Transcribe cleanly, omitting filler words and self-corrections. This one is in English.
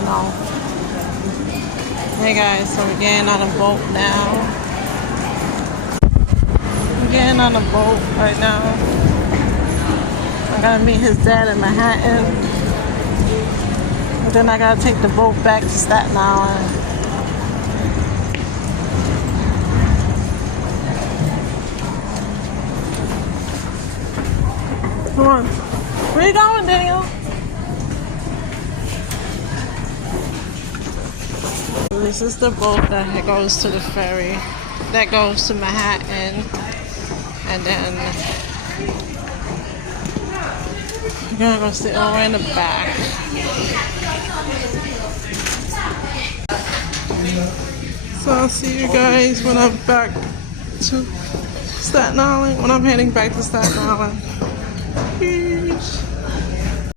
don't know. Hey guys, so we're getting on a boat now. We're getting on a boat right now. I gotta meet his dad in Manhattan. And then I gotta take the boat back to Staten Island. Come on. Where you going, Daniel? This is the boat that goes to the ferry. That goes to Manhattan. And then we're gonna go sit all the way in the back. So I'll see you guys when I'm back to Staten Island. When I'm heading back to Staten Island. Peace.